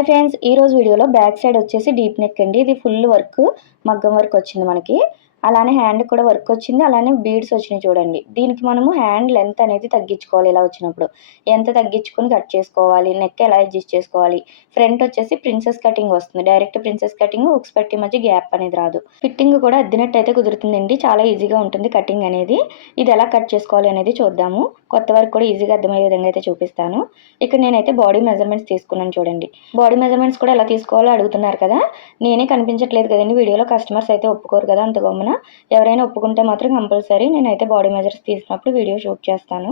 Hi friends ఈ రోజు వీడియోలో బ్యాక్ సైడ్ వచ్చేసి డీప్ నెక్ అండి. ఇది ఫుల్ వర్క్ మగ్గం వర్క్ వచ్చింది మనకి. అలానే హ్యాండ్ కూడా వర్క్ వచ్చింది. అలానే బీడ్స్ వచ్చినాయి చూడండి. దీనికి మనము హ్యాండ్ లెంత్ అనేది తగ్గించుకోవాలి. ఇలా వచ్చినప్పుడు ఎంత తగ్గించుకొని కట్ చేసుకోవాలి నెక్ ఎలా అడ్జస్ట్ చేసుకోవాలి? ఫ్రంట్ వచ్చేసి ప్రిన్సెస్ కటింగ్ వస్తుంది. డైరెక్ట్ ప్రిన్సెస్ కటింగ్ ఉక్స్ పట్టి మధ్య గ్యాప్ అనేది రాదు. ఫిట్టింగ్ కూడా అద్దినట్టు అయితే కుదురుతుందండి. చాలా ఈజీగా ఉంటుంది కటింగ్ అనేది. ఇది ఎలా కట్ చేసుకోవాలి అనేది చూద్దాము. కొత్త వరకు కూడా ఈజీగా అర్థమయ్యే విధంగా అయితే చూపిస్తాను. ఇక్కడ నేనైతే బాడీ మెజర్మెంట్స్ తీసుకున్నాను చూడండి. బాడీ మెజర్మెంట్స్ కూడా ఎలా తీసుకోవాలో అడుగుతున్నారు కదా. నేనే కనిపించట్లేదు కదండి. వీడియోలో కస్టమర్స్ అయితే ఒప్పుకోరు కదా అంత గమ్మున. ఎవరైనా ఒప్పుకుంటే మాత్రం కంపల్సరీ నేనైతే బాడీ మెజర్స్ తీసినప్పుడు వీడియో షూట్ చేస్తాను.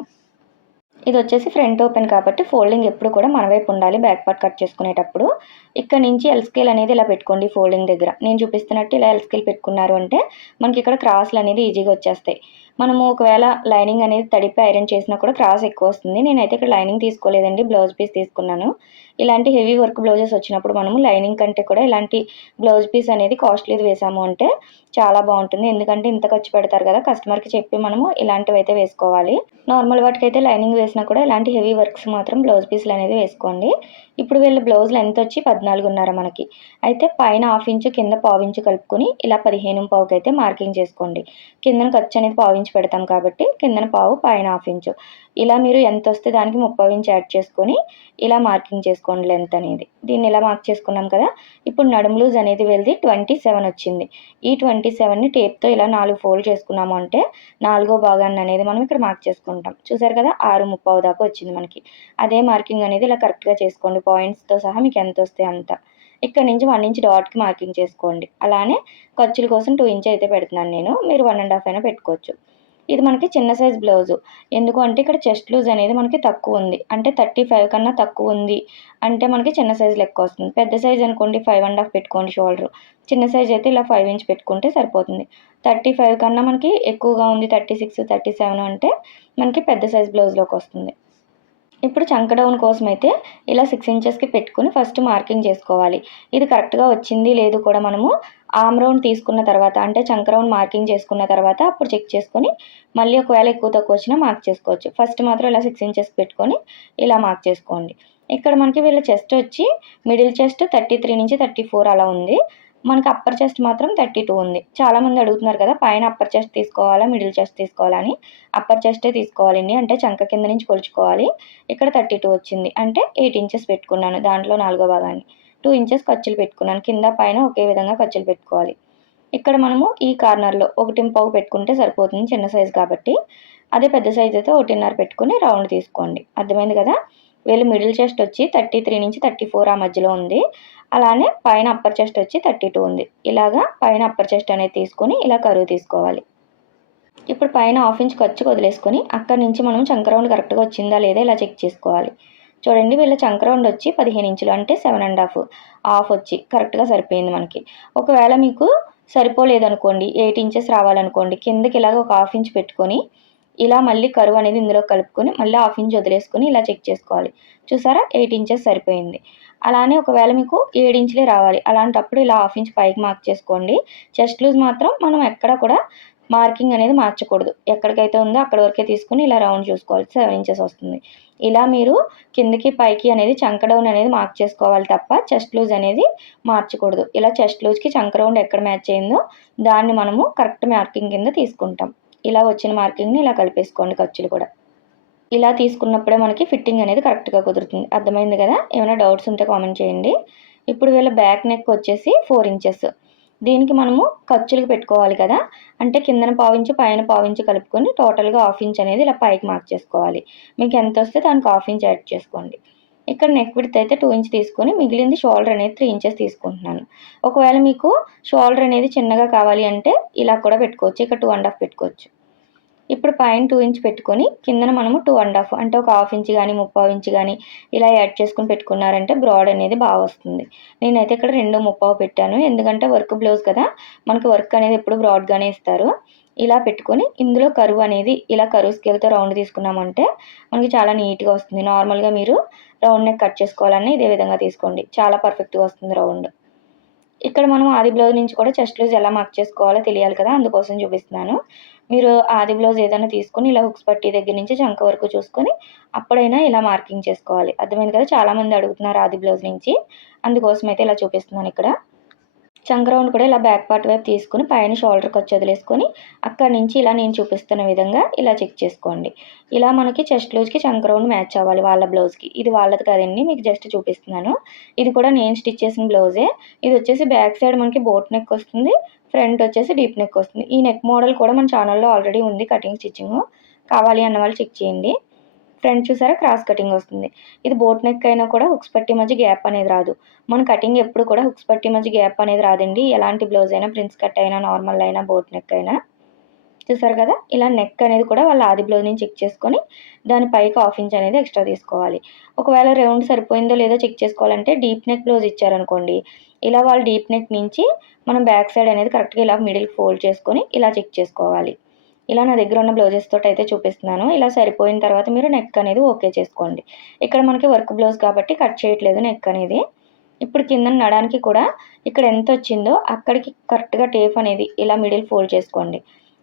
ఇది వచ్చేసి ఫ్రంట్ ఓపెన్ కాబట్టి ఫోల్డింగ్ ఎప్పుడు కూడా మన వైపు ఉండాలి బ్యాక్ పార్ట్ కట్ చేసుకునేటప్పుడు. ఇక్కడ నుంచి ఎల్ స్కేల్ అనేది ఇలా పెట్టుకోండి ఫోల్డింగ్ దగ్గర. నేను చూపిస్తున్నట్టు ఇలా ఎల్ స్కేల్ పెట్టుకున్నారు అంటే మనకి ఇక్కడ క్రాస్లు అనేది ఈజీగా వచ్చేస్తాయి. మనము ఒకవేళ లైనింగ్ అనేది తడిపి ఐరన్ చేసినా కూడా క్రాస్ ఎక్కువ వస్తుంది. నేనైతే ఇక్కడ లైనింగ్ తీసుకోలేదండి. బ్లౌజ్ పీస్ తీసుకున్నాను. ఇలాంటి హెవీ వర్క్ బ్లౌజెస్ వచ్చినప్పుడు మనము లైనింగ్ కంటే కూడా ఇలాంటి బ్లౌజ్ పీస్ అనేది కాస్ట్లీది వేసాము అంటే చాలా బాగుంటుంది. ఎందుకంటే ఇంత ఖర్చు పెడతారు కదా కస్టమర్కి చెప్పి మనము ఇలాంటివి అయితే వేసుకోవాలి. నార్మల్ వాటికైతే లైనింగ్ వేసినా కూడా ఇలాంటి హెవీ వర్క్స్ మాత్రం బ్లౌజ్ పీస్లు అనేది వేసుకోండి. ఇప్పుడు వీళ్ళ బ్లౌజ్ లెంత్ వచ్చి పద్నాలుగున్నర మనకి. అయితే పైన హాఫ్ ఇంచు కింద పావించు కలుపుకొని ఇలా పదిహేను పావుకి అయితే మార్కింగ్ చేసుకోండి. కిందన ఖర్చు అనేది పావించి పెడతాం కాబట్టి కిందన పావు పైన హాఫ్ ఇంచు. ఇలా మీరు ఎంత వస్తే దానికి ముప్పై ఇంచ్ యాడ్ చేసుకొని ఇలా మార్కింగ్ చేసుకోండి లెంత్ అనేది. దీన్ని ఇలా మార్క్ చేసుకున్నాం కదా ఇప్పుడు నడుము లూజ్ అనేది వెళ్ళి ట్వంటీ సెవెన్ వచ్చింది. ఈ ట్వంటీ సెవెన్ని టేప్తో ఇలా నాలుగు ఫోల్డ్ చేసుకున్నాము అంటే నాలుగో భాగాన్ని అనేది మనం ఇక్కడ మార్క్ చేసుకుంటాం. చూసారు కదా ఆరు ముప్పావు దాకా వచ్చింది మనకి. అదే మార్కింగ్ అనేది ఇలా కరెక్ట్గా చేసుకోండి. పాయింట్స్తో సహా మీకు ఎంత వస్తే అంత. ఇక్కడ నుంచి వన్ ఇంచ్ డాట్కి మార్కింగ్ చేసుకోండి. అలానే ఖర్చుల కోసం టూ ఇంచ్ అయితే పెడుతున్నాను నేను. మీరు వన్ అండ్ హాఫ్ అయినా పెట్టుకోవచ్చు. ఇది మనకి చిన్న సైజ్ బ్లౌజు. ఎందుకు అంటే ఇక్కడ చెస్ట్ లూజ్ అనేది మనకి తక్కువ ఉంది. అంటే థర్టీ ఫైవ్ కన్నా తక్కువ ఉంది అంటే మనకి చిన్న సైజ్ లెక్క వస్తుంది. పెద్ద సైజ్ అనుకోండి ఫైవ్ అండ్ హాఫ్ పెట్టుకోండి షోల్డర్. చిన్న సైజ్ అయితే ఇలా ఫైవ్ ఇంచ్ పెట్టుకుంటే సరిపోతుంది. థర్టీ ఫైవ్ కన్నా మనకి ఎక్కువగా ఉంది థర్టీ సిక్స్ థర్టీ సెవెన్ అంటే మనకి పెద్ద సైజ్ బ్లౌజ్లోకి వస్తుంది. ఇప్పుడు చంక డౌన్ కోసం అయితే ఇలా సిక్స్ ఇంచెస్కి పెట్టుకుని ఫస్ట్ మార్కింగ్ చేసుకోవాలి. ఇది కరెక్ట్గా వచ్చింది లేదు కూడా మనము ఆమ్ రౌండ్ తీసుకున్న తర్వాత అంటే చంక రౌండ్ మార్కింగ్ చేసుకున్న తర్వాత అప్పుడు చెక్ చేసుకొని మళ్ళీ ఒకవేళ ఎక్కువ తక్కువ వచ్చినా మార్క్ చేసుకోవచ్చు. ఫస్ట్ మాత్రం ఇలా సిక్స్ ఇంచెస్ పెట్టుకొని ఇలా మార్క్ చేసుకోండి. ఇక్కడ మనకి వీళ్ళ చెస్ట్ వచ్చి మిడిల్ చెస్ట్ థర్టీ త్రీ నుంచి థర్టీ ఫోర్ అలా ఉంది. మనకి అప్పర్ చెస్ట్ మాత్రం థర్టీ టూ ఉంది. చాలామంది అడుగుతున్నారు కదా పైన అప్పర్ చెస్ట్ తీసుకోవాలా మిడిల్ చెస్ట్ తీసుకోవాలని? అప్పర్ చెస్టే తీసుకోవాలండి అంటే చంక కింద నుంచి కొలుచుకోవాలి. ఇక్కడ థర్టీ టూ వచ్చింది. అంటే ఎయిట్ ఇంచెస్ పెట్టుకున్నాను దాంట్లో నాలుగో భాగాన్ని. టూ ఇంచెస్ ఖర్చులు పెట్టుకున్నాను. కింద పైన ఒకే విధంగా ఖర్చులు పెట్టుకోవాలి. ఇక్కడ మనము ఈ కార్నర్లో ఒకటి పావు పెట్టుకుంటే సరిపోతుంది చిన్న సైజు కాబట్టి. అదే పెద్ద సైజ్ అయితే ఒకటిన్నర పెట్టుకుని రౌండ్ తీసుకోండి. అర్థమైంది కదా? వీళ్ళు మిడిల్ చెస్ట్ వచ్చి థర్టీ త్రీ నుంచి థర్టీ ఫోర్ ఆ మధ్యలో ఉంది. అలానే పైన అప్పర్ చెస్ట్ వచ్చి థర్టీ టూ ఉంది. ఇలాగా పైన అప్పర్ చెస్ట్ అనేది తీసుకొని ఇలా కరువు తీసుకోవాలి. ఇప్పుడు పైన హాఫ్ ఇంచ్ ఖర్చు వదిలేసుకొని అక్కడి నుంచి మనం చంక్రౌండ్ కరెక్ట్గా వచ్చిందా లేదా ఇలా చెక్ చేసుకోవాలి. చూడండి వీళ్ళ చంక్రౌండ్ వచ్చి పదిహేను ఇంచులు అంటే సెవెన్ అండ్ హాఫ్ హాఫ్ వచ్చి కరెక్ట్గా సరిపోయింది మనకి. ఒకవేళ మీకు సరిపోలేదు అనుకోండి ఎయిట్ ఇంచెస్ రావాలనుకోండి కిందకి ఇలాగ ఒక హాఫ్ ఇంచ్ పెట్టుకొని ఇలా మళ్ళీ కరువు అనేది ఇందులో కలుపుకొని మళ్ళీ హాఫ్ ఇంచ్ వదిలేసుకొని ఇలా చెక్ చేసుకోవాలి. చూసారా? ఎయిట్ ఇంచెస్ సరిపోయింది. అలానే ఒకవేళ మీకు ఏడు ఇంచులే రావాలి. అలాంటప్పుడు ఇలా హాఫ్ ఇంచ్ పైకి మార్క్ చేసుకోండి. చెస్ట్ లూజ్ మాత్రం మనం ఎక్కడ కూడా మార్కింగ్ అనేది మార్చకూడదు. ఎక్కడికైతే ఉందో అక్కడ వరకే తీసుకుని ఇలా రౌండ్ చూసుకోవాలి. సెవెన్ ఇంచెస్ వస్తుంది. ఇలా మీరు కిందకి పైకి అనేది చంక డౌన్ అనేది మార్క్ చేసుకోవాలి తప్ప చెస్ట్ లూజ్ అనేది మార్చకూడదు. ఇలా చెస్ట్ లూజ్కి చంక రౌండ్ ఎక్కడ మ్యాచ్ అయిందో దాన్ని మనము కరెక్ట్ మార్కింగ్ కింద తీసుకుంటాం. ఇలా వచ్చిన మార్కింగ్ని ఇలా కలిపేసుకోండి ఖర్చులు కూడా. ఇలా తీసుకున్నప్పుడే మనకి ఫిట్టింగ్ అనేది కరెక్ట్గా కుదురుతుంది. అర్థమైంది కదా? ఏమైనా డౌట్స్ ఉంటే కామెంట్ చేయండి. ఇప్పుడు వీళ్ళ బ్యాక్ నెక్ వచ్చేసి ఫోర్ ఇంచెస్. దీనికి మనము ఖర్చులకు పెట్టుకోవాలి కదా? అంటే కిందన పావించి పైన పావించి కలుపుకొని టోటల్గా హాఫ్ ఇంచ్ అనేది ఇలా పైకి మార్క్ చేసుకోవాలి. మీకు ఎంత వస్తే దానికి హాఫ్ ఇంచ్ యాడ్ చేసుకోండి. ఇక్కడ నెక్ విడ్త్ అయితే టూ ఇంచ్ తీసుకొని మిగిలింది షోల్డర్ అనేది త్రీ ఇంచెస్ తీసుకుంటున్నాను. ఒకవేళ మీకు షోల్డర్ అనేది చిన్నగా కావాలి అంటే ఇలా కూడా పెట్టుకోవచ్చు. ఇక్కడ టూ అండ్ హాఫ్ పెట్టుకోవచ్చు. ఇప్పుడు పైన టూ ఇంచ్ పెట్టుకొని కిందన మనము టూ అండ్ హాఫ్ అంటే ఒక హాఫ్ ఇంచ్ కానీ ముప్పావు ఇంచ్ కానీ ఇలా యాడ్ చేసుకుని పెట్టుకున్నారంటే బ్రాడ్ అనేది బాగా వస్తుంది. నేనైతే ఇక్కడ రెండు ముప్పావు పెట్టాను. ఎందుకంటే వర్క్ బ్లౌజ్ కదా మనకి వర్క్ అనేది ఎప్పుడు బ్రాడ్గానే ఇస్తారు. ఇలా పెట్టుకొని ఇందులో కరువు అనేది ఇలా కరువు స్కేల్తో రౌండ్ తీసుకున్నామంటే మనకి చాలా నీట్గా వస్తుంది. నార్మల్గా మీరు రౌండ్ నెక్ కట్ చేసుకోవాలని ఇదే విధంగా తీసుకోండి. చాలా పర్ఫెక్ట్గా వస్తుంది రౌండ్ ఇక్కడ మనం ఆది బ్లౌజ్ నుంచి కూడా చెస్ట్ లూజ్ ఎలా మార్క్ చేసుకోవాలో తెలియాలి కదా అందుకోసం చూపిస్తున్నాను. మీరు ఆది బ్లౌజ్ ఏదైనా తీసుకొని ఇలా హుక్స్ పట్టి దగ్గర నుంచి చంక వరకు చూసుకొని అప్పుడైనా ఇలా మార్కింగ్ చేసుకోవాలి. అర్థమైంది కదా? చాలామంది అడుగుతున్నారు ఆది బ్లౌజ్ నుంచి. అందుకోసం అయితే ఇలా చూపిస్తున్నాను ఇక్కడ. చంక రౌండ్ కూడా ఇలా బ్యాక్ పార్ట్ వైపు తీసుకుని పైన షోల్డర్కి వచ్చి వదిలేసుకొని అక్కడి నుంచి ఇలా నేను చూపిస్తున్న విధంగా ఇలా చెక్ చేసుకోండి. ఇలా మనకి చెస్ట్ లూజ్కి చంక రౌండ్ మ్యాచ్ అవ్వాలి వాళ్ళ బ్లౌజ్కి ఇది వాళ్ళది కదండి మీకు జస్ట్ చూపిస్తున్నాను. ఇది కూడా నేను స్టిచ్ చేసిన బ్లౌజే ఇది వచ్చేసి బ్యాక్ సైడ్ మనకి బోట్ నెక్ వస్తుంది. ఫ్రంట్ వచ్చేసి డీప్ నెక్ వస్తుంది. ఈ నెక్ మోడల్ కూడా మన ఛానల్లో ఆల్రెడీ ఉంది కటింగ్ స్టిచ్చింగ్. కావాలి అన్న వాళ్ళు చెక్ చేయండి. ఫ్రంట్ చూసారా? క్రాస్ కటింగ్ వస్తుంది. ఇది బోట్ నెక్ అయినా కూడా హుక్స్ పట్టి మధ్య గ్యాప్ అనేది రాదు. మన కటింగ్ ఎప్పుడు కూడా హుక్స్ పట్టి మధ్య గ్యాప్ అనేది రాదండి. ఎలాంటి బ్లౌజ్ అయినా ప్రిన్స్ కట్ అయినా నార్మల్ అయినా బోట్ నెక్ అయినా. చూసారు కదా? ఇలా నెక్ అనేది కూడా వాళ్ళ ఆది బ్లౌజ్ నుంచి చెక్ చేసుకొని దాని పైకి హాఫ్ ఇంచ్ అనేది ఎక్స్ట్రా తీసుకోవాలి. ఒకవేళ రౌండ్ సరిపోయిందో లేదో చెక్ చేసుకోవాలంటే డీప్ నెక్ బ్లౌజ్ ఇచ్చారనుకోండి. ఇలా వాళ్ళు డీప్ నెక్ నుంచి మనం బ్యాక్ సైడ్ అనేది కరెక్ట్గా ఇలా మిడిల్ ఫోల్డ్ చేసుకొని ఇలా చెక్ చేసుకోవాలి. ఇలా నా దగ్గర ఉన్న బ్లౌజెస్ తోటి అయితే చూపిస్తున్నాను. ఇలా సరిపోయిన తర్వాత మీరు నెక్ అనేది ఓకే చేసుకోండి. ఇక్కడ మనకి వర్క్ బ్లౌజ్ కాబట్టి కట్ చేయట్లేదు నెక్ అనేది. ఇప్పుడు కింద నడానికి కూడా ఇక్కడ ఎంత వచ్చిందో అక్కడికి కరెక్ట్గా టేప్ అనేది ఇలా మిడిల్ ఫోల్డ్ చేసుకోండి.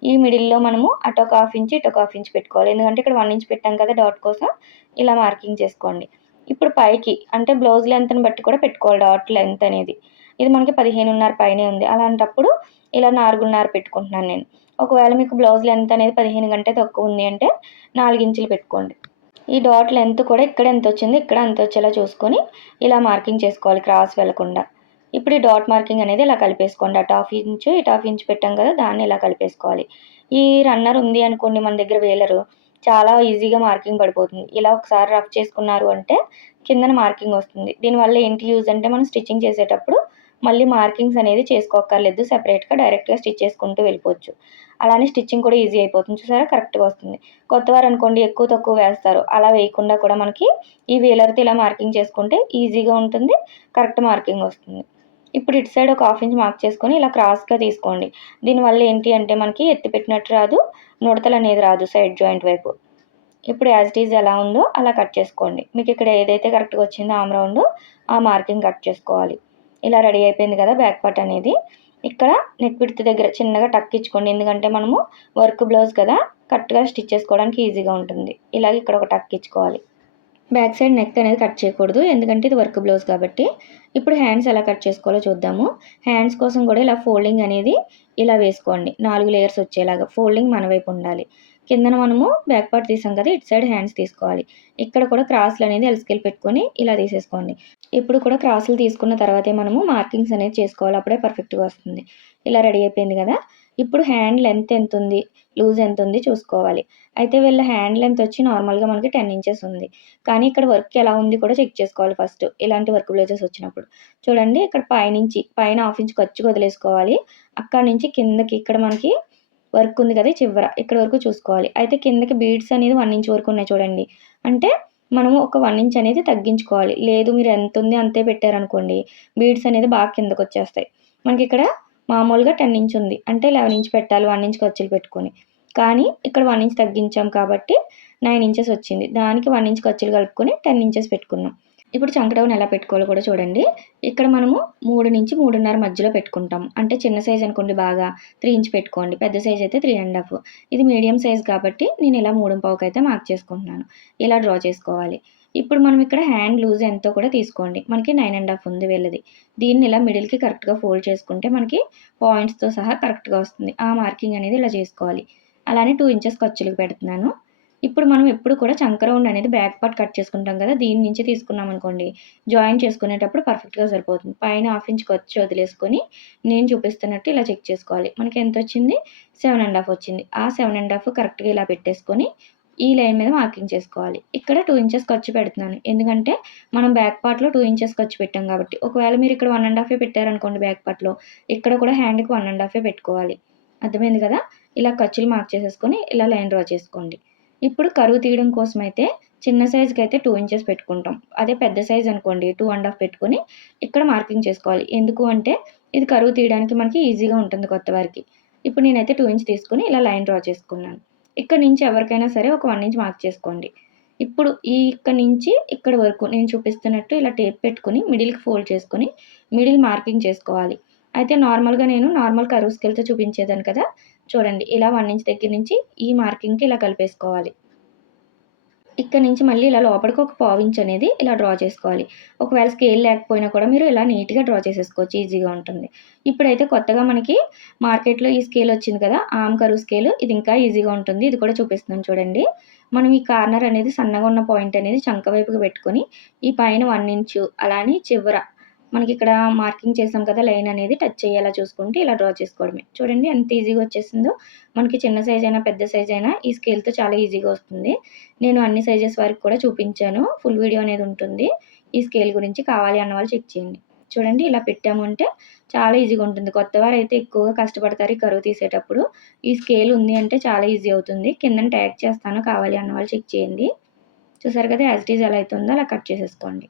ఈ మిడిల్లో మనము అటు ఒక హాఫ్ ఇంచ్ ఇటు ఒక హాఫ్ ఇంచ్ పెట్టుకోవాలి. ఎందుకంటే ఇక్కడ వన్ ఇంచ్ పెట్టాం కదా డాట్ కోసం ఇలా మార్కింగ్ చేసుకోండి. ఇప్పుడు పైకి అంటే బ్లౌజ్ లెంత్ని బట్టి కూడా పెట్టుకోవాలి డాట్ లెంత్ అనేది. ఇది మనకి పదిహేనున్నర పైనే ఉంది. అలాంటప్పుడు ఇలా నాలుగున్నర పెట్టుకుంటున్నాను నేను. ఒకవేళ మీకు బ్లౌజ్ లెంత్ అనేది పదిహేను గంటే తక్కువ ఉంది అంటే నాలుగు ఇంచులు పెట్టుకోండి. ఈ డాట్ లెంత్ కూడా ఇక్కడ ఎంత వచ్చింది ఇక్కడ ఎంత వచ్చేలా చూసుకొని ఇలా మార్కింగ్ చేసుకోవాలి క్రాస్ వెళ్ళకుండా ఇప్పుడు ఈ డాట్ మార్కింగ్ అనేది ఇలా కలిపేసుకోండి. అటు హాఫ్ ఇంచు ఇటు హాఫ్ ఇంచ్ పెట్టాం కదా దాన్ని ఇలా కలిపేసుకోవాలి. ఈ రన్నర్ ఉంది అనుకోండి మన దగ్గర వేలరు చాలా ఈజీగా మార్కింగ్ పడిపోతుంది. ఇలా ఒకసారి రఫ్ చేసుకున్నారు అంటే కిందన మార్కింగ్ వస్తుంది. దీనివల్ల ఏంటి యూజ్ అంటే మనం స్టిచ్చింగ్ చేసేటప్పుడు మళ్ళీ మార్కింగ్స్ అనేది చేసుకోక్కర్లేదు సెపరేట్గా డైరెక్ట్గా స్టిచ్ చేసుకుంటూ వెళ్ళిపోవచ్చు. అలానే స్టిచ్చింగ్ కూడా ఈజీ అయిపోతుంది. చూసారా? కరెక్ట్గా వస్తుంది. కొత్త వారు అనుకోండి ఎక్కువ తక్కువ వేస్తారు. అలా వేయకుండా కూడా మనకి ఈ వీలర్తో ఇలా మార్కింగ్ చేసుకుంటే ఈజీగా ఉంటుంది కరెక్ట్ మార్కింగ్ వస్తుంది. ఇప్పుడు ఇటు సైడ్ ఒక హాఫ్ ఇంచ్ మార్క్ చేసుకొని ఇలా క్రాస్గా తీసుకోండి. దీనివల్ల ఏంటి అంటే మనకి ఎత్తి పెట్టినట్టు రాదు నుడతలు అనేది రాదు సైడ్ జాయింట్ వైపు. ఇప్పుడు యాజ్ ఇట్ ఈజ్ ఎలా ఉందో అలా కట్ చేసుకోండి. మీకు ఇక్కడ ఏదైతే కరెక్ట్గా వచ్చిందో ఆమ్ రౌండ్ ఆ మార్కింగ్ కట్ చేసుకోవాలి. ఇలా రెడీ అయిపోయింది కదా బ్యాక్ పార్ట్ అనేది. ఇక్కడ నెక్ విడ్త్ దగ్గర చిన్నగా టక్ ఇచ్చుకోండి. ఎందుకంటే మనము వర్క్ బ్లౌజ్ కదా కరెక్ట్గా స్టిచ్ చేసుకోవడానికి ఈజీగా ఉంటుంది. ఇలాగ ఇక్కడ ఒక టక్ ఇచ్చుకోవాలి. బ్యాక్ సైడ్ నెక్ అనేది కట్ చేయకూడదు. ఎందుకంటే ఇది వర్క్ బ్లౌజ్ కాబట్టి. ఇప్పుడు హ్యాండ్స్ ఎలా కట్ చేసుకోవాలో చూద్దాము. హ్యాండ్స్ కోసం కూడా ఇలా ఫోల్డింగ్ అనేది ఇలా వేసుకోండి. నాలుగు లేయర్స్ వచ్చేలాగా ఫోల్డింగ్ మన వైపు ఉండాలి. కిందన మనము బ్యాక్ పార్ట్ తీసాం కదా ఇటు సైడ్ హ్యాండ్స్ తీసుకోవాలి. ఇక్కడ కూడా క్రాస్లు అనేది ఎల్స్కెల్ పెట్టుకొని ఇలా తీసేసుకోండి. ఇప్పుడు కూడా క్రాసులు తీసుకున్న తర్వాతే మనము మార్కింగ్స్ అనేది చేసుకోవాలి. అప్పుడే పర్ఫెక్ట్గా వస్తుంది. ఇలా రెడీ అయిపోయింది కదా. ఇప్పుడు హ్యాండ్ లెంత్ ఎంత ఉంది లూజ్ ఎంత ఉంది? చూసుకోవాలి. అయితే వీళ్ళ హ్యాండ్ లెంత్ వచ్చి నార్మల్గా మనకి టెన్ ఇంచెస్ ఉంది. కానీ ఇక్కడ వర్క్ ఎలా ఉంది కూడా చెక్ చేసుకోవాలి ఫస్ట్. ఇలాంటి వర్క్ బ్లౌజెస్ వచ్చినప్పుడు. చూడండి ఇక్కడ పైనుంచి పైన హాఫ్ ఇంచ్ ఖర్చు వదిలేసుకోవాలి. అక్కడ నుంచి కిందకి ఇక్కడ మనకి వర్క్ ఉంది కదా చివర. ఇక్కడ వరకు చూసుకోవాలి. అయితే కిందకి బీడ్స్ అనేది వన్ ఇంచ్ వరకు ఉన్నాయి చూడండి. అంటే మనము ఒక వన్ ఇంచ్ అనేది తగ్గించుకోవాలి. లేదు మీరు ఎంత ఉంది అంతే పెట్టారనుకోండి బీడ్స్ అనేది బాగా కిందకు వచ్చేస్తాయి. మనకి ఇక్కడ మామూలుగా టెన్ ఇంచ్ ఉంది. అంటే లెవెన్ ఇంచ్ పెట్టాలి వన్ ఇంచ్ ఖర్చులు పెట్టుకొని. కానీ ఇక్కడ వన్ ఇంచ్ తగ్గించాం కాబట్టి నైన్ ఇంచెస్ వచ్చింది. దానికి వన్ ఇంచ్ ఖర్చులు కలుపుకొని టెన్ ఇంచెస్ పెట్టుకున్నాం. ఇప్పుడు చంకడౌన్ ఎలా పెట్టుకోవాలో కూడా చూడండి. ఇక్కడ మనము మూడు నుంచి మూడున్నర మధ్యలో పెట్టుకుంటాం. అంటే చిన్న సైజ్ అనుకోండి బాగా త్రీ ఇంచ్ పెట్టుకోండి. పెద్ద సైజ్ అయితే త్రీ అండ్ హాఫ్. ఇది మీడియం సైజ్ కాబట్టి నేను ఇలా మూడు పావుకి అయితే మార్క్ చేసుకుంటున్నాను. ఇలా డ్రా చేసుకోవాలి. ఇప్పుడు మనం ఇక్కడ హ్యాండ్ లూజ్ ఎంతో కూడా తీసుకోండి. మనకి నైన్ అండ్ హాఫ్ ఉంది వెళ్ళది. దీన్ని ఇలా మిడిల్కి కరెక్ట్గా ఫోల్డ్ చేసుకుంటే మనకి పాయింట్స్తో సహా కరెక్ట్గా వస్తుంది. ఆ మార్కింగ్ అనేది ఇలా చేసుకోవాలి. అలానే టూ ఇంచెస్ ఖర్చులకు పెడుతున్నాను. ఇప్పుడు మనం ఎప్పుడు కూడా చంకరౌండ్ అనేది బ్యాక్ పార్ట్ కట్ చేసుకుంటాం కదా దీని నుంచి తీసుకున్నాం అనుకోండి జాయిన్ చేసుకునేటప్పుడు పర్ఫెక్ట్గా సరిపోతుంది. పైన హాఫ్ ఇంచ్ వచ్చి వదిలేసుకొని నేను చూపిస్తున్నట్టు ఇలా చెక్ చేసుకోవాలి. మనకి ఎంత వచ్చింది? సెవెన్ అండ్ హాఫ్ వచ్చింది. ఆ సెవెన్ అండ్ హాఫ్ కరెక్ట్గా ఇలా పెట్టేసుకొని ఈ లైన్ మీద మార్కింగ్ చేసుకోవాలి. ఇక్కడ టూ ఇంచెస్ ఖర్చు పెడుతున్నాను. ఎందుకంటే మనం బ్యాక్ పార్ట్లో టూ ఇంచెస్ ఖర్చు పెట్టాం కాబట్టి. ఒకవేళ మీరు ఇక్కడ వన్ అండ్ హాఫే పెట్టారనుకోండి బ్యాక్ పార్ట్లో ఇక్కడ కూడా హ్యాండ్కి వన్ అండ్ హాఫే పెట్టుకోవాలి. అర్థమైంది కదా? ఇలా ఖర్చులు మార్క్ చేసేసుకొని ఇలా లైన్ డ్రా చేసుకోండి. ఇప్పుడు కరువు తీయడం కోసం అయితే చిన్న సైజుకి అయితే టూ ఇంచెస్ పెట్టుకుంటాం. అదే పెద్ద సైజ్ అనుకోండి టూ అండ్ హాఫ్ పెట్టుకొని ఇక్కడ మార్కింగ్ చేసుకోవాలి. ఎందుకు అంటే ఇది కరువు తీయడానికి మనకి ఈజీగా ఉంటుంది కొత్త వారికి. ఇప్పుడు నేనైతే టూ ఇంచ్ తీసుకుని ఇలా లైన్ డ్రా చేసుకున్నాను. ఇక్కడ నుంచి ఎవరికైనా సరే ఒక వన్ ఇంచ్ మార్క్ చేసుకోండి. ఇప్పుడు ఈ ఇక్కడ నుంచి ఇక్కడ వరకు నేను చూపిస్తున్నట్టు ఇలా టేప్ పెట్టుకొని మిడిల్కి ఫోల్డ్ చేసుకొని మిడిల్ మార్కింగ్ చేసుకోవాలి. అయితే నార్మల్గా నేను నార్మల్ కరువు స్కేల్తో చూపించేదాన్ని కదా? చూడండి ఇలా వన్ ఇంచ్ దగ్గర నుంచి ఈ మార్కింగ్కి ఇలా కలిపేసుకోవాలి. ఇక్కడ నుంచి మళ్ళీ ఇలా లోపలికి ఒక పావు అనేది ఇలా డ్రా చేసుకోవాలి. ఒకవేళ స్కేల్ లేకపోయినా కూడా మీరు ఇలా నీట్గా డ్రా చేసేసుకోవచ్చు ఈజీగా ఉంటుంది. ఇప్పుడైతే కొత్తగా మనకి మార్కెట్లో ఈ స్కేల్ వచ్చింది కదా ఆమ్ కరువు స్కేల్ ఇది ఇంకా ఈజీగా ఉంటుంది. ఇది కూడా చూపిస్తున్నాను చూడండి. మనం ఈ కార్నర్ అనేది సన్నగా ఉన్న పాయింట్ అనేది చంక వైపుకి పెట్టుకొని ఈ పైన వన్ ఇంచు అలానే చివర మనకి ఇక్కడ మార్కింగ్ చేసాం కదా లైన్ అనేది టచ్ అయ్యేలా చూసుకుంటే ఇలా డ్రా చేసుకోవడమే. చూడండి ఎంత ఈజీగా వచ్చేసిందో. మనకి చిన్న సైజ్ అయినా పెద్ద సైజ్ అయినా ఈ స్కేల్తో చాలా ఈజీగా వస్తుంది. నేను అన్ని సైజెస్ వరకు కూడా చూపించాను. ఫుల్ వీడియో అనేది ఉంటుంది. ఈ స్కేల్ గురించి కావాలి అన్న వాళ్ళు చెక్ చేయండి. చూడండి ఇలా పెట్టాము అంటే చాలా ఈజీగా ఉంటుంది. కొత్త వారు అయితే ఎక్కువగా కష్టపడతారు ఈ కరువు తీసేటప్పుడు. ఈ స్కేల్ ఉంది అంటే చాలా ఈజీ అవుతుంది. కింద ట్యాగ్ చేస్తాను కావాలి అన్న వాళ్ళు చెక్ చేయండి. చూసారు కదా యాజ్ ఇట్ ఈజ్ ఎలా అవుతుందో అలా కట్ చేసేసుకోండి.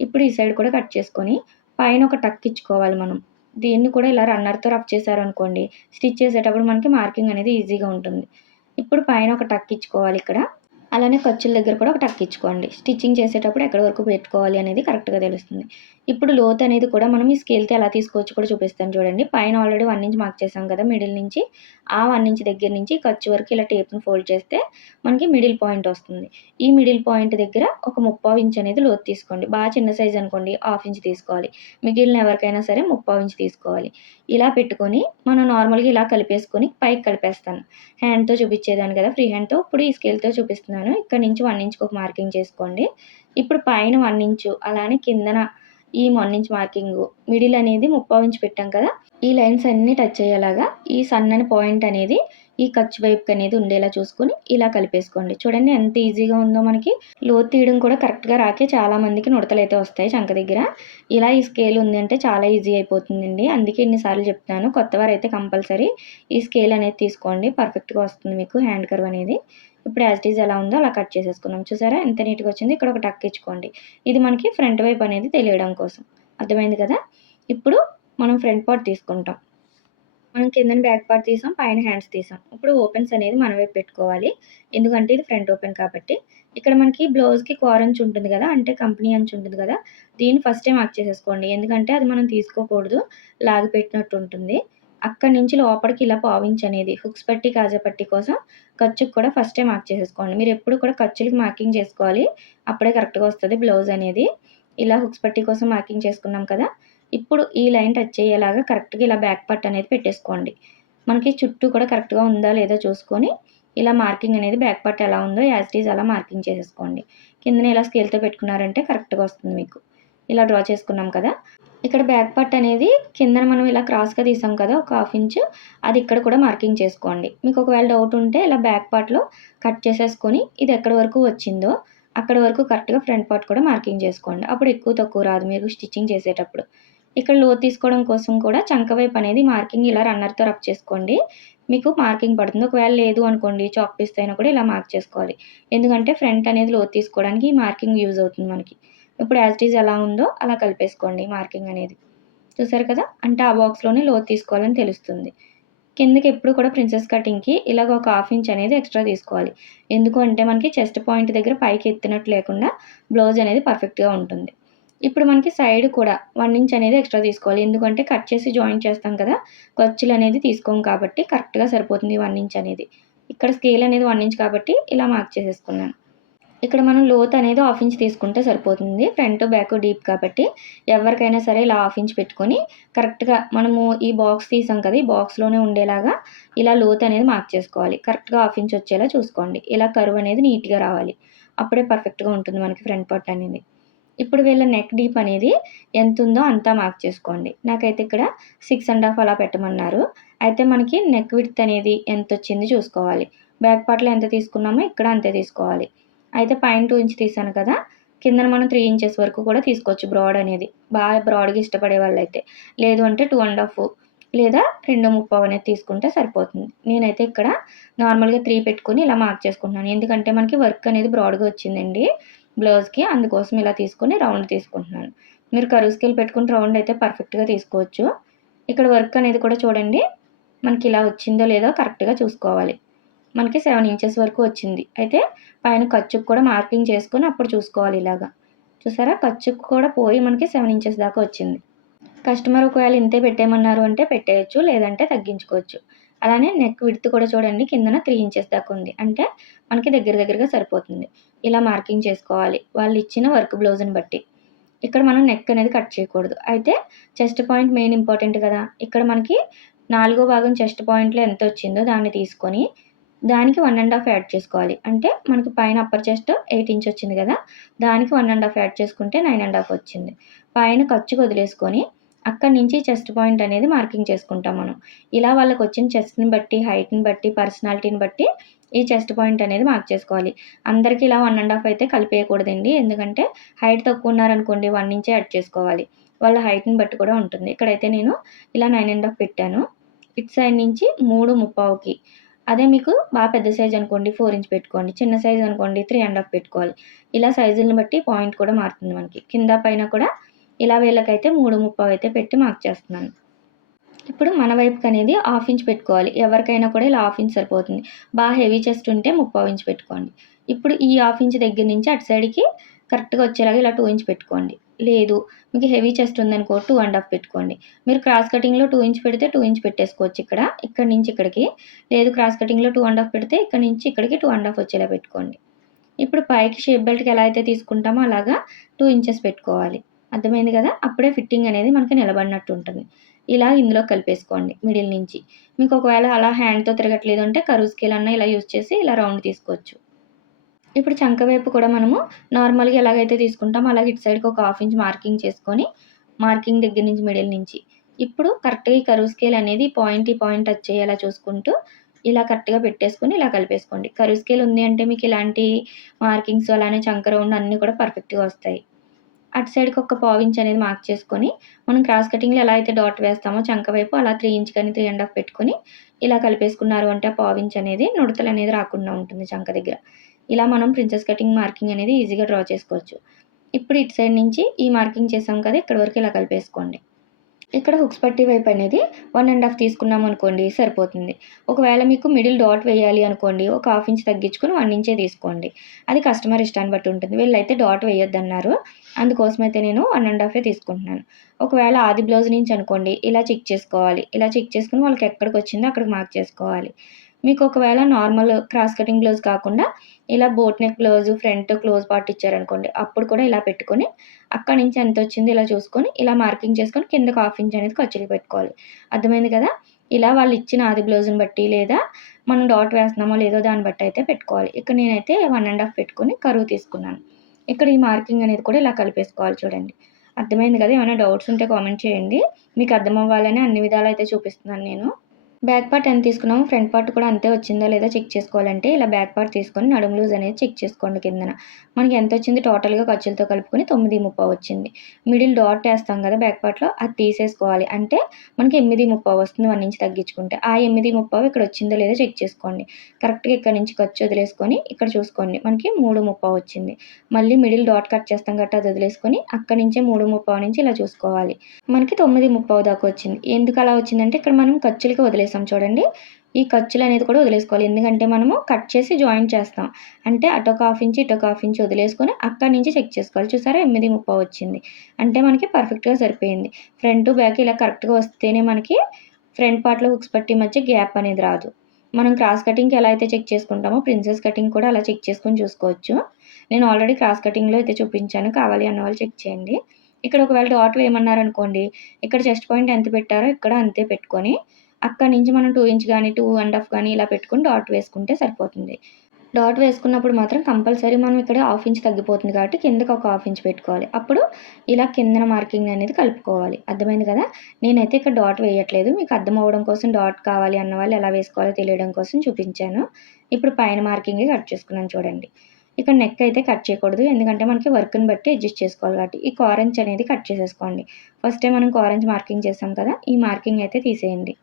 ఇప్పుడు ఈ సైడ్ కూడా కట్ చేసుకొని పైన ఒక టక్ ఇచ్చుకోవాలి మనం. దీన్ని కూడా ఇలా రన్నర్తో రబ్ చేశారనుకోండి స్టిచ్ చేసేటప్పుడు మనకి మార్కింగ్ అనేది ఈజీగా ఉంటుంది. ఇప్పుడు పైన ఒక టక్ ఇచ్చుకోవాలి ఇక్కడ. అలానే ఖర్చుల దగ్గర కూడా ఒక టక్ ఇచ్చుకోండి స్టిచ్చింగ్ చేసేటప్పుడు ఎక్కడి వరకు పెట్టుకోవాలి అనేది కరెక్ట్గా తెలుస్తుంది. ఇప్పుడు లోత్ అనేది కూడా మనం ఈ స్కేల్తో ఎలా తీసుకోవచ్చు కూడా చూపిస్తాను చూడండి. పైన ఆల్రెడీ వన్ ఇంచ్ మార్క్ చేసాం కదా మిడిల్ నుంచి. ఆ వన్ ఇంచ్ దగ్గర నుంచి ఖర్చు వరకు ఇలా టేప్ను ఫోల్డ్ చేస్తే మనకి మిడిల్ పాయింట్ వస్తుంది. ఈ మిడిల్ పాయింట్ దగ్గర ఒక ముప్పావు ఇంచ్ అనేది లోతు తీసుకోండి. బాగా చిన్న సైజ్ అనుకోండి హాఫ్ ఇంచ్ తీసుకోవాలి. మిగిలిన ఎవరికైనా సరే ముప్పావు ఇంచ్ తీసుకోవాలి. ఇలా పెట్టుకొని మనం నార్మల్గా ఇలా కలిపేసుకొని పైకి కలిపేస్తాను. హ్యాండ్తో చూపించేదాన్ని కదా ఫ్రీ హ్యాండ్తో. ఇప్పుడు ఈ స్కేల్తో చూపిస్తున్నాను ఇక్కడ నుంచి వన్ ఇంచ్కి ఒక మార్కింగ్ చేసుకోండి. ఇప్పుడు పైన వన్ ఇంచు అలానే కిందన ఈ వన్ ఇంచ్ మార్కింగ్ మిడిల్ అనేది ముప్పావు ఇంచ్ పెట్టాం కదా. ఈ లైన్స్ అన్నీ టచ్ అయ్యేలాగా ఈ సన్నని పాయింట్ అనేది ఈ ఖర్చు వైపుకి అనేది ఉండేలా చూసుకొని ఇలా కలిపేసుకోండి. చూడండి ఎంత ఈజీగా ఉందో మనకి. లోతు తీయడం కూడా కరెక్ట్గా రాకే చాలామందికి నుడతలు అయితే వస్తాయి చంక దగ్గర. ఇలా ఈ స్కేల్ ఉంది అంటే చాలా ఈజీ అయిపోతుందండి. అందుకే ఎన్నిసార్లు చెప్తాను కొత్తవారు అయితే కంపల్సరీ ఈ స్కేల్ అనేది తీసుకోండి. పర్ఫెక్ట్గా వస్తుంది మీకు హ్యాండ్ కర్వ్ అనేది. ఇప్పుడు యాజ్ ఈజ్ ఎలా ఉందో అలా కట్ చేసేసుకున్నాం చూసారా? ఎంత నీట్గా వచ్చింది. ఇక్కడ ఒక టక్ ఇచ్చుకోండి. ఇది మనకి ఫ్రంట్ వైపు అనేది తెలియడం కోసం. అర్థమైంది కదా? ఇప్పుడు మనం ఫ్రంట్ పార్ట్ తీసుకుంటాం. మనం కిందని బ్యాక్ పార్ట్ తీసాం పైన హ్యాండ్స్ తీసాం. ఇప్పుడు ఓపెన్స్ అనేది మన వైపు పెట్టుకోవాలి. ఎందుకంటే ఇది ఫ్రంట్ ఓపెన్ కాబట్టి. ఇక్కడ మనకి బ్లౌజ్కి అంచు ఉంటుంది కదా? అంటే కంపెనీ అంచు ఉంటుంది కదా? దీన్ని ఫస్ట్ టైం మార్క్ చేసేసుకోండి. ఎందుకంటే అది మనం తీసుకోకూడదు. లాగి పెట్టినట్టు ఉంటుంది. అక్కడి నుంచి లోపలికి ఇలా పావించ్ అనేది హుక్స్ పట్టి కాజా పట్టి కోసం ఖర్చుకి కూడా ఫస్టే మార్క్ చేసేసుకోండి. మీరు ఎప్పుడు కూడా ఖర్చులకి మార్కింగ్ చేసుకోవాలి. అప్పుడే కరెక్ట్గా వస్తుంది బ్లౌజ్ అనేది. ఇలా హుక్స్ పట్టి కోసం మార్కింగ్ చేసుకున్నాం కదా. ఇప్పుడు ఈ లైన్ టచ్ అయ్యేలాగా కరెక్ట్గా ఇలా బ్యాక్ పట్ అనేది పెట్టేసుకోండి. మనకి చుట్టూ కూడా కరెక్ట్గా ఉందా లేదో చూసుకొని ఇలా మార్కింగ్ అనేది బ్యాక్ పట్ ఎలా ఉందో యాజ్ ఈజ్ అలా మార్కింగ్ చేసేసుకోండి. కిందనే ఇలా స్కేల్తో పెట్టుకున్నారంటే కరెక్ట్గా వస్తుంది మీకు. ఇలా డ్రా చేసుకున్నాం కదా. ఇక్కడ బ్యాక్ పార్ట్ అనేది కిందన మనం ఇలా క్రాస్గా తీసాం కదా ఒక హాఫ్ ఇంచ్ అది ఇక్కడ కూడా మార్కింగ్ చేసుకోండి. మీకు ఒకవేళ డౌట్ ఉంటే ఇలా బ్యాక్ పార్ట్లో కట్ చేసేసుకొని ఇది ఎక్కడి వరకు వచ్చిందో అక్కడ వరకు కరెక్ట్గా ఫ్రంట్ పార్ట్ కూడా మార్కింగ్ చేసుకోండి. అప్పుడు ఎక్కువ తక్కువ రాదు మీరు స్టిచ్చింగ్ చేసేటప్పుడు. ఇక్కడ లో తీసుకోవడం కోసం కూడా చంక వైపు అనేది మార్కింగ్ ఇలా రన్నర్తో రబ్ చేసుకోండి. మీకు మార్కింగ్ పడుతుంది. ఒకవేళ లేదు అనుకోండి చాక్ పీస్తో అయినా కూడా ఇలా మార్క్ చేసుకోవాలి. ఎందుకంటే ఫ్రంట్ అనేది లో తీసుకోవడానికి ఈ మార్కింగ్ యూజ్ అవుతుంది మనకి. ఇప్పుడు యాజ్ ఈజ్ ఎలా ఉందో అలా కలిపేసుకోండి మార్కింగ్ అనేది. చూసారు కదా? అంటే ఆ బాక్స్లోనే లోతు తీసుకోవాలని తెలుస్తుంది. కిందకి ఎప్పుడు కూడా ప్రిన్సెస్ కటింగ్కి ఇలాగ ఒక హాఫ్ ఇంచ్ అనేది ఎక్స్ట్రా తీసుకోవాలి. ఎందుకు అంటే మనకి చెస్ట్ పాయింట్ దగ్గర పైకి ఎత్తినట్టు లేకుండా బ్లౌజ్ అనేది పర్ఫెక్ట్గా ఉంటుంది. ఇప్పుడు మనకి సైడ్ కూడా వన్ ఇంచ్ అనేది ఎక్స్ట్రా తీసుకోవాలి. ఎందుకంటే కట్ చేసి జాయిన్ చేస్తాం కదా? ఖర్చులు అనేది తీసుకోం కాబట్టి కరెక్ట్గా సరిపోతుంది వన్ ఇంచ్ అనేది. ఇక్కడ స్కేల్ అనేది వన్ ఇంచ్ కాబట్టి ఇలా మార్క్ చేసేసుకున్నాను. ఇక్కడ మనం లోత్ అనేది హాఫ్ ఇంచ్ తీసుకుంటే సరిపోతుంది. ఫ్రంట్ బ్యాక్ డీప్ కాబట్టి ఎవరికైనా సరే ఇలా హాఫ్ ఇంచ్ పెట్టుకొని కరెక్ట్గా మనము ఈ బాక్స్ తీసాం కదా ఈ బాక్స్లోనే ఉండేలాగా ఇలా లోత్ అనేది మార్క్ చేసుకోవాలి. కరెక్ట్గా హాఫ్ ఇంచ్ వచ్చేలా చూసుకోండి. ఇలా కరువు అనేది నీట్గా రావాలి. అప్పుడే పర్ఫెక్ట్గా ఉంటుంది మనకి ఫ్రంట్ పట్ అనేది. ఇప్పుడు వీళ్ళ నెక్ డీప్ అనేది ఎంత ఉందో అంతా మార్క్ చేసుకోండి. నాకైతే ఇక్కడ సిక్స్ అండ్ హాఫ్ అలా పెట్టమన్నారు. అయితే మనకి నెక్ విడ్త్ అనేది ఎంత వచ్చింది చూసుకోవాలి. బ్యాక్ పార్ట్లో ఎంత తీసుకున్నామో ఇక్కడ అంతే తీసుకోవాలి. అయితే పైన టూ ఇంచ్ తీసాను కదా కింద మనం త్రీ ఇంచెస్ వరకు కూడా తీసుకోవచ్చు బ్రాడ్ అనేది. బాగా బ్రాడ్గా ఇష్టపడే వాళ్ళైతే. లేదు అంటే టూ అండ్ హాఫ్ లేదా రెండు ముప్పావు అనేది తీసుకుంటే సరిపోతుంది. నేనైతే ఇక్కడ నార్మల్గా త్రీ పెట్టుకుని ఇలా మార్క్ చేసుకుంటున్నాను. ఎందుకంటే మనకి వర్క్ అనేది బ్రాడ్గా వచ్చిందండి. బ్లౌజ్కి అందుకోసం ఇలా తీసుకొని రౌండ్ తీసుకుంటున్నాను. మీరు కరువు స్కేల్ పెట్టుకుని రౌండ్ అయితే పర్ఫెక్ట్గా తీసుకోవచ్చు. ఇక్కడ వర్క్ అనేది కూడా చూడండి మనకి ఇలా వచ్చిందో లేదో కరెక్ట్గా చూసుకోవాలి. మనకి సెవెన్ ఇంచెస్ వరకు వచ్చింది. అయితే పైన ఖర్చుకు కూడా మార్కింగ్ చేసుకొని అప్పుడు చూసుకోవాలి ఇలాగా. చూసారా? ఖర్చుకు కూడా పోయి మనకి సెవెన్ ఇంచెస్ దాకా వచ్చింది. కస్టమర్ ఒకవేళ ఇంతే పెట్టేయమన్నారు అంటే పెట్టేయచ్చు లేదంటే తగ్గించుకోవచ్చు. అలానే నెక్ విడ్త్ కూడా చూడండి కిందన త్రీ ఇంచెస్ దాకా ఉంది. అంటే మనకి దగ్గర దగ్గరగా సరిపోతుంది. ఇలా మార్కింగ్ చేసుకోవాలి. వాళ్ళు ఇచ్చిన వర్క్ బ్లౌజ్ని బట్టి. ఇక్కడ మనం నెక్ అనేది కట్ చేయకూడదు. అయితే చెస్ట్ పాయింట్ మెయిన్ ఇంపార్టెంట్ కదా. ఇక్కడ మనకి నాలుగో భాగం చెస్ట్ పాయింట్లో ఎంత వచ్చిందో దాన్ని తీసుకొని దానికి వన్ అండ్ హాఫ్ యాడ్ చేసుకోవాలి. అంటే మనకి పైన అప్పర్ చెస్ట్ ఎయిట్ ఇంచ్ వచ్చింది కదా దానికి వన్ అండ్ హాఫ్ యాడ్ చేసుకుంటే నైన్ అండ్ హాఫ్ వచ్చింది. పైన ఖర్చుకు వదిలేసుకొని అక్కడి నుంచి చెస్ట్ పాయింట్ అనేది మార్కింగ్ చేసుకుంటాం మనం. ఇలా వాళ్ళకి వచ్చిన చెస్ట్ని బట్టి హైట్ని బట్టి పర్సనాలిటీని బట్టి ఈ చెస్ట్ పాయింట్ అనేది మార్క్ చేసుకోవాలి. అందరికీ ఇలా వన్ అండ్ హాఫ్ అయితే కలిపేయకూడదండి. ఎందుకంటే హైట్ తక్కువ ఉన్నారనుకోండి వన్ ఇంచే యాడ్ చేసుకోవాలి. వాళ్ళ హైట్ని బట్టి కూడా ఉంటుంది. ఇక్కడైతే నేను ఇలా నైన్ అండ్ హాఫ్ పెట్టాను. ఇట్ సైడ్ నుంచి మూడు ముప్పావుకి అదే మీకు బాగా పెద్ద సైజ్ అనుకోండి ఫోర్ ఇంచ్ పెట్టుకోండి చిన్న సైజ్ అనుకోండి త్రీ అండ్ హాఫ్ పెట్టుకోవాలి. ఇలా సైజులను బట్టి పాయింట్ కూడా మారుతుంది మనకి. కింద పైన కూడా ఇలా వీళ్ళకైతే మూడు ముప్పావు అయితే పెట్టి మార్క్ చేస్తున్నాను. ఇప్పుడు మన వైపుకి అనేది హాఫ్ ఇంచ్ పెట్టుకోవాలి. ఎవరికైనా కూడా ఇలా హాఫ్ ఇంచ్ సరిపోతుంది. బాగా హెవీ చెస్ట్ ఉంటే ముప్పావు ఇంచ్ పెట్టుకోండి. ఇప్పుడు ఈ హాఫ్ ఇంచ్ దగ్గర నుంచి అటు సైడ్కి కరెక్ట్గా వచ్చేలాగా ఇలా టూ ఇంచ్ పెట్టుకోండి. లేదు. మీకు హెవీ చెస్ట్ ఉందనుకో టూ అండ్ హాఫ్ పెట్టుకోండి. మీరు క్రాస్ కటింగ్లో టూ ఇంచ్ పెడితే టూ ఇంచ్ పెట్టేసుకోవచ్చు ఇక్కడ. ఇక్కడ నుంచి ఇక్కడికి. లేదు క్రాస్ కటింగ్లో టూ అండ్ హాఫ్ పెడితే ఇక్కడ నుంచి ఇక్కడికి టూ అండ్ హాఫ్ వచ్చేలా పెట్టుకోండి. ఇప్పుడు పైకి షేప్ బెల్ట్కి ఎలా అయితే తీసుకుంటామో అలాగా టూ ఇంచెస్ పెట్టుకోవాలి. అర్థమైంది కదా? అప్పుడే ఫిట్టింగ్ అనేది మనకి నిలబడినట్టు ఉంటుంది. ఇలా ఇందులో కలిపేసుకోండి మిడిల్ నుంచి. మీకు ఒకవేళ అలా హ్యాండ్తో తిరగట్లేదు అంటే కరువు స్కేల్ అన్న ఇలా యూజ్ చేసి ఇలా రౌండ్ తీసుకోవచ్చు. ఇప్పుడు చంక వైపు కూడా మనము నార్మల్గా ఎలాగైతే తీసుకుంటామో అలాగే ఇటు సైడ్కి ఒక హాఫ్ ఇంచ్ మార్కింగ్ చేసుకొని మార్కింగ్ దగ్గర నుంచి మిడిల్ నుంచి ఇప్పుడు కరెక్ట్గా ఈ కరువు స్కేల్ అనేది పాయింట్ ఈ పాయింట్ టచ్ అయ్యేలా చూసుకుంటూ ఇలా కరెక్ట్గా పెట్టేసుకొని ఇలా కలిపేసుకోండి. కరువు స్కేల్ ఉంది అంటే మీకు ఇలాంటి మార్కింగ్స్ అలానే చంక రౌండ్ అన్నీ కూడా పర్ఫెక్ట్గా వస్తాయి. అటు సైడ్కి ఒక పావు ఇంచ్ అనేది మార్క్ చేసుకొని మనం క్రాస్ కటింగ్లో ఎలా అయితే డాట్ వేస్తామో చంక వైపు అలా త్రీ ఇంచ్ కానీ త్రీ అండ్ హాఫ్ పెట్టుకొని ఇలా కలిపేసుకున్నారు అంటే ఆ పావు ఇంచ్ అనేది నుడతలు అనేది రాకుండా ఉంటుంది చంక దగ్గర. ఇలా మనం ప్రిన్సెస్ కటింగ్ మార్కింగ్ అనేది ఈజీగా డ్రా చేసుకోవచ్చు. ఇప్పుడు ఇటు సైడ్ నుంచి ఈ మార్కింగ్ చేసాం కదా ఇక్కడ వరకు ఇలా కలిపేసుకోండి. ఇక్కడ హుక్స్ పట్టి వైపు అనేది వన్ అండ్ హాఫ్ తీసుకున్నాం అనుకోండి సరిపోతుంది. ఒకవేళ మీకు మిడిల్ డాట్ వేయాలి అనుకోండి ఒక హాఫ్ ఇంచ్ తగ్గించుకుని వన్ ఇంచే తీసుకోండి. అది కస్టమర్ ఇష్టాన్ని బట్టి ఉంటుంది. వీళ్ళైతే డాట్ వేయొద్దన్నారు. అందుకోసం అయితే నేను వన్ అండ్ హాఫే తీసుకుంటున్నాను. ఒకవేళ ఆది బ్లౌజ్ నుంచి అనుకోండి ఇలా చెక్ చేసుకోవాలి. ఇలా చెక్ చేసుకుని వాళ్ళకి ఎక్కడికి వచ్చిందో అక్కడికి మార్క్ చేసుకోవాలి. మీకు ఒకవేళ నార్మల్ క్రాస్ కటింగ్ బ్లౌజ్ కాకుండా ఇలా boat neck blouse front close part ఇచ్చారనుకోండి అప్పుడు కూడా ఇలా పెట్టుకొని అక్కడి నుంచి ఎంత వచ్చింది ఇలా చూసుకొని ఇలా మార్కింగ్ చేసుకొని కిందకి హాఫ్ ఇంచ్ అనేది ఖర్చులు పెట్టుకోవాలి. అర్థమైంది కదా? ఇలా వాళ్ళు ఇచ్చిన ఆది బ్లౌజ్ని బట్టి లేదా మనం డాట్ వేస్తున్నామో లేదో దాన్ని బట్టి అయితే పెట్టుకోవాలి. ఇక్కడ నేనైతే వన్ అండ్ హాఫ్ పెట్టుకొని కరువు తీసుకున్నాను. ఇక్కడ ఈ మార్కింగ్ అనేది కూడా ఇలా కలిపేసుకోవాలి చూడండి. అర్థమైంది కదా? ఏమైనా డౌట్స్ ఉంటే కామెంట్ చేయండి. మీకు అర్థం అవ్వాలని అన్ని విధాలు అయితే చూపిస్తున్నాను నేను. బ్యాక్ పార్ట్ ఎంత తీసుకున్నామో ఫ్రంట్ పార్ట్ కూడా అంతే వచ్చిందో లేదో చెక్ చేసుకోవాలంటే ఇలా బ్యాక్ పార్ట్ తీసుకొని నడుము లూజ్ అనేది చెక్ చేసుకోండి కిందన. మనకి ఎంత వచ్చింది? టోటల్గా ఖర్చులతో కలుపుకొని తొమ్మిది ముప్పై వచ్చింది. మిడిల్ డాట్ వేస్తాం కదా బ్యాక్ పార్ట్లో అది తీసేసుకోవాలి. అంటే మనకి ఎనిమిది ముప్పై వస్తుంది వన్ నుంచి తగ్గించుకుంటే. ఆ ఎనిమిది ముప్పై ఇక్కడ వచ్చిందో లేదో చెక్ చేసుకోండి. కరెక్ట్గా ఇక్కడ నుంచి ఖర్చు వదిలేసుకొని ఇక్కడ చూసుకోండి. మనకి మూడు ముప్పై వచ్చింది. మళ్ళీ మిడిల్ డాట్ కట్ చేస్తాం గట్టా అది వదిలేసుకొని అక్కడ నుంచే మూడు ముప్పై నుంచి ఇలా చూసుకోవాలి. మనకి తొమ్మిది ముప్పై దాకా వచ్చింది. ఎందుకు అలా వచ్చిందంటే ఇక్కడ మనం ఖర్చులకి వదిలేసాం చూడండి. ఈ ఖర్చులు అనేది కూడా వదిలేసుకోవాలి. ఎందుకంటే మనము కట్ చేసి జాయిన్ చేస్తాం. అంటే అటు ఒక హాఫ్ ఇంచ్ ఇటు ఒక హాఫ్ ఇంచ్ వదిలేసుకొని అక్కడి నుంచి చెక్ చేసుకోవాలి. చూసారా? ఎనిమిది ముప్పై వచ్చింది. అంటే మనకి పర్ఫెక్ట్గా సరిపోయింది. ఫ్రంట్ బ్యాక్ ఇలా కరెక్ట్గా వస్తేనే మనకి ఫ్రంట్ పార్ట్లో హుక్స్ పట్టి మధ్య గ్యాప్ అనేది రాదు. మనం క్రాస్ కటింగ్కి ఎలా అయితే చెక్ చేసుకుంటామో ప్రిన్సెస్ కటింగ్ కూడా అలా చెక్ చేసుకొని చూసుకోవచ్చు. నేను ఆల్రెడీ క్రాస్ కటింగ్లో అయితే చూపించాను. కావాలి అన్న వాళ్ళు చెక్ చేయండి. ఇక్కడ ఒకవేళ డాట్ వేయమన్నారనుకోండి ఇక్కడ చెస్ట్ పాయింట్ ఎంత పెట్టారో ఇక్కడ అంతే పెట్టుకొని అక్కడ నుంచి మనం టూ ఇంచ్ కానీ టూ అండ్ హాఫ్ కానీ ఇలా పెట్టుకుని డాట్ వేసుకుంటే సరిపోతుంది. డాట్ వేసుకున్నప్పుడు మాత్రం కంపల్సరీ మనం ఇక్కడ హాఫ్ ఇంచ్ తగ్గిపోతుంది కాబట్టి కిందకి ఒక హాఫ్ ఇంచ్ పెట్టుకోవాలి. అప్పుడు ఇలా కిందన మార్కింగ్ అనేది కలుపుకోవాలి. అర్థమైంది కదా? నేనైతే ఇక్కడ డాట్ వేయట్లేదు. మీకు అర్థం అవ్వడం కోసం డాట్ కావాలి అన్న వాళ్ళు ఎలా వేసుకోవాలో తెలియడం కోసం చూపించాను. ఇప్పుడు పైన మార్కింగ్ కట్ చేసుకున్నాను చూడండి. ఇక్కడ నెక్ అయితే కట్ చేయకూడదు. ఎందుకంటే మనకి వర్క్ని బట్టి అడ్జస్ట్ చేసుకోవాలి కాబట్టి. ఈ కారెంజ్ అనేది కట్ చేసేసుకోండి. ఫస్ట్ టైం మనం కారెంజ్ మార్కింగ్ చేసాం కదా? ఈ మార్కింగ్ అయితే తీసేయండి.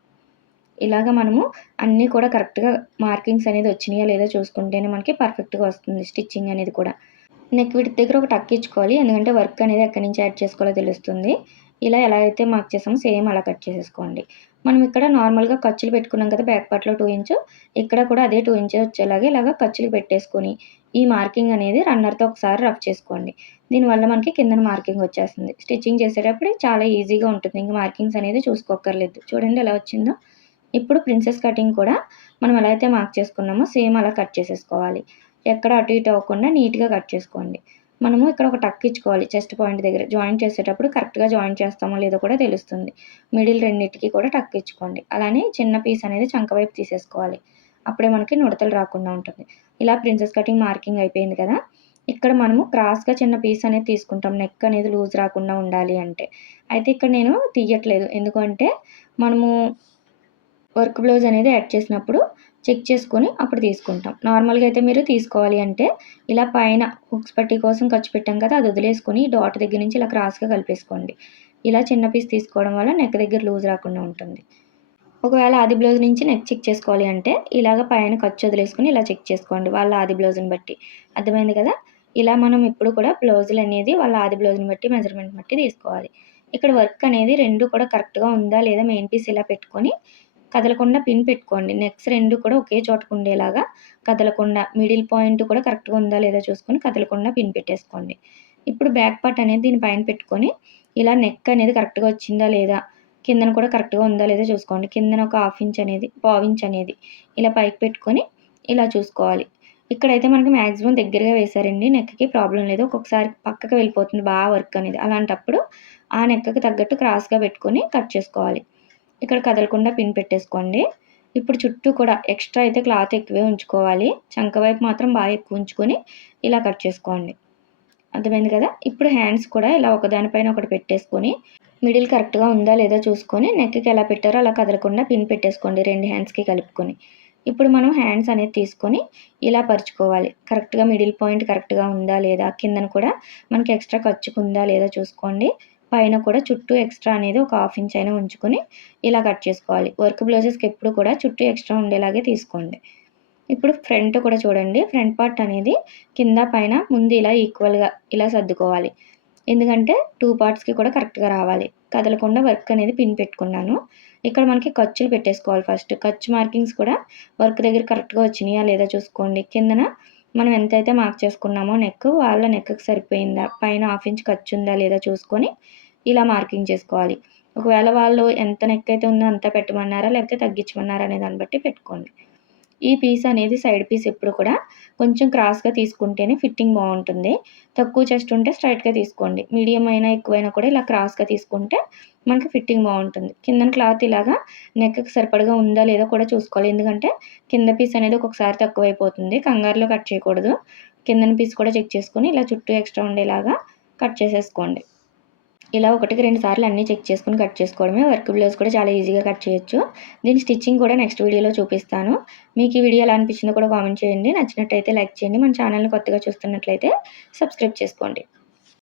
ఇలాగ మనము అన్నీ కూడా కరెక్ట్గా మార్కింగ్స్ అనేది వచ్చినాయా లేదో చూసుకుంటేనే మనకి పర్ఫెక్ట్గా వస్తుంది స్టిచ్చింగ్ అనేది కూడా. నెక్ విడ్త్ దగ్గర ఒక టక్ ఇచ్చుకోవాలి ఎందుకంటే వర్క్ అనేది ఎక్కడి నుంచి యాడ్ చేసుకోవాలో తెలుస్తుంది. ఇలా ఎలా అయితే మార్క్ చేసామో సేమ్ అలా కట్ చేసేసుకోండి. మనం ఇక్కడ నార్మల్గా ఖర్చులు పెట్టుకున్నాం కదా బ్యాక్ పార్ట్లో టూ ఇంచు. ఇక్కడ కూడా అదే టూ ఇంచెస్ వచ్చేలాగా ఇలాగ ఖర్చులు పెట్టేసుకొని ఈ మార్కింగ్ అనేది రన్నర్తో ఒకసారి రఫ్ చేసుకోండి. దీనివల్ల మనకి కిందన మార్కింగ్ వచ్చేస్తుంది. స్టిచ్చింగ్ చేసేటప్పుడు చాలా ఈజీగా ఉంటుంది. ఇంక మార్కింగ్స్ అనేది చూసుకోక్కర్లేదు. చూడండి ఎలా వచ్చిందో. ఇప్పుడు ప్రిన్సెస్ కటింగ్ కూడా మనం ఎలా అయితే మార్క్ చేసుకున్నామో సేమ్ అలా కట్ చేసేసుకోవాలి. ఎక్కడ అటు ఇటు అవ్వకుండా నీట్గా కట్ చేసుకోండి. మనము ఇక్కడ ఒక టక్ ఇచ్చుకోవాలి. చెస్ట్ పాయింట్ దగ్గర జాయింట్ చేసేటప్పుడు కరెక్ట్గా జాయింట్ చేస్తామో లేదో కూడా తెలుస్తుంది. మిడిల్ రెండింటికి కూడా టక్ ఇచ్చుకోండి. అలానే చిన్న పీస్ అనేది చంక వైపు తీసేసుకోవాలి. అప్పుడే మనకి నుడతలు రాకుండా ఉంటుంది. ఇలా ప్రిన్సెస్ కటింగ్ మార్కింగ్ అయిపోయింది కదా! ఇక్కడ మనము క్రాస్గా చిన్న పీస్ అనేది తీసుకుంటాం. నెక్ అనేది లూజ్ రాకుండా ఉండాలి అంటే. అయితే ఇక్కడ నేను తీయట్లేదు. ఎందుకంటే మనము వర్క్ బ్లౌజ్ అనేది యాడ్ చేసినప్పుడు చెక్ చేసుకొని అప్పుడు తీసుకుంటాం. నార్మల్గా అయితే మీరు తీసుకోవాలి అంటే ఇలా పైన హుక్స్ పట్టి కోసం ఖర్చు పెట్టాం కదా అది వదిలేసుకొని డాట్ దగ్గర నుంచి ఇలా క్రాస్గా కలిపేసుకోండి. ఇలా చిన్న పీస్ తీసుకోవడం వల్ల నెక్ దగ్గర లూజ్ రాకుండా ఉంటుంది. ఒకవేళ ఆది బ్లౌజ్ నుంచి నెక్ చెక్ చేసుకోవాలి అంటే ఇలాగ పైన ఖర్చు వదిలేసుకొని ఇలా చెక్ చేసుకోండి వాళ్ళ ఆది బ్లౌజ్ని బట్టి. అర్థమైంది కదా? ఇలా మనం ఇప్పుడు కూడా బ్లౌజులు అనేది వాళ్ళ ఆది బ్లౌజ్ని బట్టి మెజర్మెంట్ బట్టి తీసుకోవాలి. ఇక్కడ వర్క్ అనేది రెండు కూడా కరెక్ట్గా ఉందా లేదా మెయిన్ పీస్ ఇలా పెట్టుకొని కదలకుండా పిన్ పెట్టుకోండి. నెక్స్ట్ రెండు కూడా ఒకే చోటకు ఉండేలాగా కదలకుండా మిడిల్ పాయింట్ కూడా కరెక్ట్గా ఉందా లేదా చూసుకొని కదలకుండా పిన్ పెట్టేసుకోండి. ఇప్పుడు బ్యాక్ పార్ట్ అనేది దీని పైన పెట్టుకొని ఇలా నెక్ అనేది కరెక్ట్గా వచ్చిందా లేదా కిందన కూడా కరెక్ట్గా ఉందా లేదా చూసుకోండి. కిందన ఒక హాఫ్ ఇంచ్ అనేది పావు ఇంచ్ అనేది ఇలా పైకి పెట్టుకొని ఇలా చూసుకోవాలి. ఇక్కడైతే మనకి మ్యాక్సిమం దగ్గరగా వేశారండి. నెక్కి ప్రాబ్లం లేదు. ఒక్కొక్కసారి పక్కకి వెళ్ళిపోతుంది. బాగా వర్క్ అనేది. అలాంటప్పుడు ఆ నెక్కకి తగ్గట్టు క్రాస్గా పెట్టుకొని కట్ చేసుకోవాలి. ఇక్కడ కదలకుండా పిన్ పెట్టేసుకోండి. ఇప్పుడు చుట్టూ కూడా ఎక్స్ట్రా అయితే క్లాత్ ఎక్కువే ఉంచుకోవాలి. చంక వైపు మాత్రం బాగా ఎక్కువ ఉంచుకొని ఇలా కట్ చేసుకోండి. అర్థమైంది కదా? ఇప్పుడు హ్యాండ్స్ కూడా ఇలా ఒకదానిపైన ఒకటి పెట్టేసుకొని మిడిల్ కరెక్ట్గా ఉందా లేదా చూసుకొని నెక్కి ఎలా పెట్టారో అలా కదలకుండా పిన్ పెట్టేసుకోండి రెండు హ్యాండ్స్కి కలుపుకొని. ఇప్పుడు మనం హ్యాండ్స్ అనేది తీసుకొని ఇలా పరుచుకోవాలి. కరెక్ట్గా మిడిల్ పాయింట్ కరెక్ట్గా ఉందా లేదా? కిందన కూడా మనకి ఎక్స్ట్రా ఖర్చుకుందా లేదా చూసుకోండి. పైన కూడా చుట్టూ ఎక్స్ట్రా అనేది ఒక హాఫ్ ఇంచ్ అయినా ఉంచుకొని ఇలా కట్ చేసుకోవాలి. వర్క్ బ్లౌజెస్కి ఎప్పుడు కూడా చుట్టూ ఎక్స్ట్రా ఉండేలాగే తీసుకోండి. ఇప్పుడు ఫ్రంట్ కూడా చూడండి. ఫ్రంట్ పార్ట్ అనేది కింద పైన ముందు ఇలా ఈక్వల్గా ఇలా సర్దుకోవాలి. ఎందుకంటే టూ పార్ట్స్కి కూడా కరెక్ట్గా రావాలి. కదలకుండా వర్క్ అనేది పిన్ పెట్టుకున్నాను. ఇక్కడ మనకి ఖర్చులు పెట్టేసుకోవాలి ఫస్ట్. ఖర్చు మార్కింగ్స్ కూడా వర్క్ దగ్గర కరెక్ట్గా వచ్చినాయా లేదా చూసుకోండి. కిందన మనం ఎంతైతే మార్క్ చేసుకున్నామో నెక్ వాళ్ళ నెక్కి సరిపోయిందా? పైన హాఫ్ ఇంచ్ ఖర్చు ఉందా లేదా చూసుకొని ఇలా మార్కింగ్ చేసుకోవాలి. ఒకవేళ వాళ్ళు ఎంత నెక్ అయితే ఉందో అంత పెట్టమన్నారా లేకపోతే తగ్గించమన్నారా అనే దాన్ని బట్టి పెట్టుకోండి. ఈ పీస్ అనేది సైడ్ పీస్ ఎప్పుడు కూడా కొంచెం క్రాస్గా తీసుకుంటేనే ఫిట్టింగ్ బాగుంటుంది. తక్కువ చెస్ట్ ఉంటే స్ట్రైట్గా తీసుకోండి. మీడియం అయినా ఎక్కువైనా కూడా ఇలా క్రాస్గా తీసుకుంటే మనకి ఫిట్టింగ్ బాగుంటుంది. కింద క్లాత్ ఇలాగా నెక్కి సరిపడగా ఉందా లేదా కూడా చూసుకోవాలి. ఎందుకంటే కింద పీస్ అనేది ఒక్కొక్కసారి తక్కువైపోతుంది. కంగారులో కట్ చేయకూడదు. కిందన పీస్ కూడా చెక్ చేసుకొని ఇలా చుట్టూ ఎక్స్ట్రా ఉండేలాగా కట్ చేసేసుకోండి. ఇలా ఒకటికి రెండు సార్లు అన్నీ చెక్ చేసుకుని కట్ చేసుకోవడమే వర్క్ బ్లౌజ్ కూడా చాలా ఈజీగా కట్ చేయొచ్చు. దీని స్టిచ్చింగ్ కూడా నెక్స్ట్ వీడియోలో చూపిస్తాను. మీకు ఈ వీడియో ఎలా అనిపించిందో కూడా కామెంట్ చేయండి. నచ్చినట్టయితే లైక్ చేయండి. మన ఛానల్ని కొత్తగా చూస్తున్నట్లయితే సబ్స్క్రైబ్ చేసుకోండి.